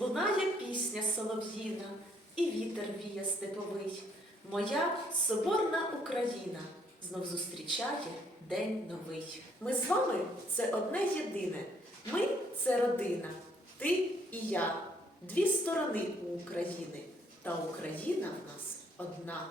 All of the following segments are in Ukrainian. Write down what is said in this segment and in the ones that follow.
Лунає пісня солов'їна, і вітер віє степовий. Моя соборна Україна знов зустрічає день новий. Ми з вами це одне єдине. Ми це родина, ти і я, дві сторони у України. Та Україна в нас одна.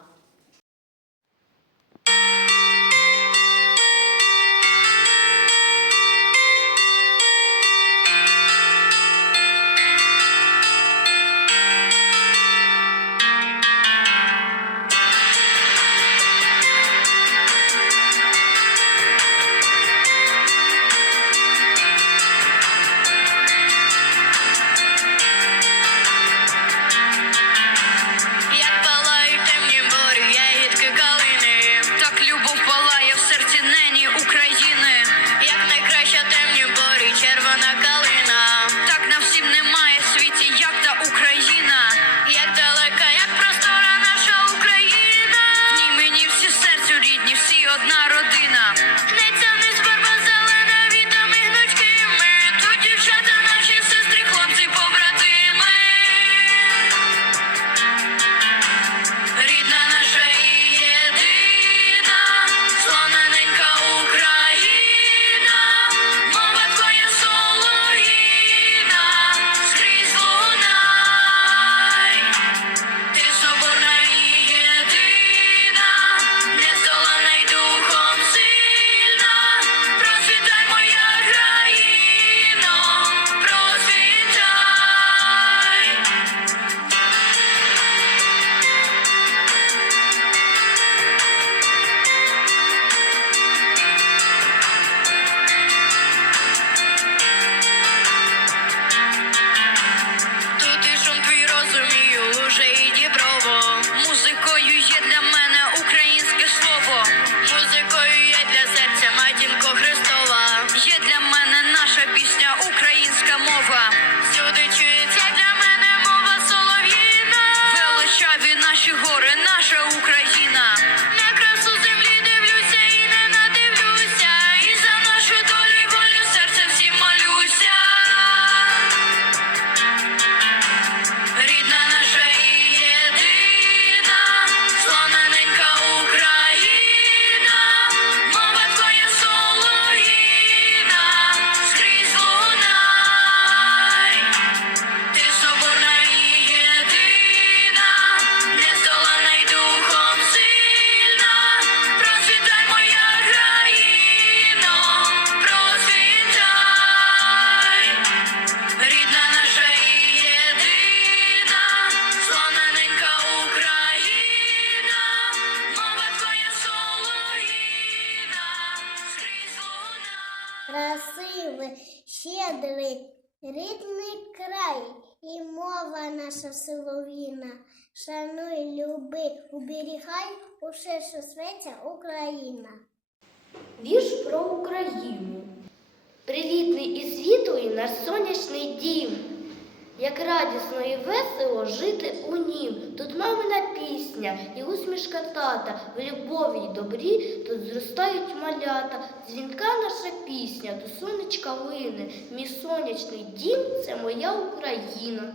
Красивий, щедрий, рідний край і мова наша силовіна. Шануй, люби, уберігай усе, що светя Україна. Вірш про Україну. Привітний і світлий наш сонячний дім. Як радісно і весело жити у нім. Тут мамина пісня і усмішка тата, в любові й добрі тут зростають малята. Дзвінка наша пісня, до сонечка лине. Мій сонячний дім це моя Україна.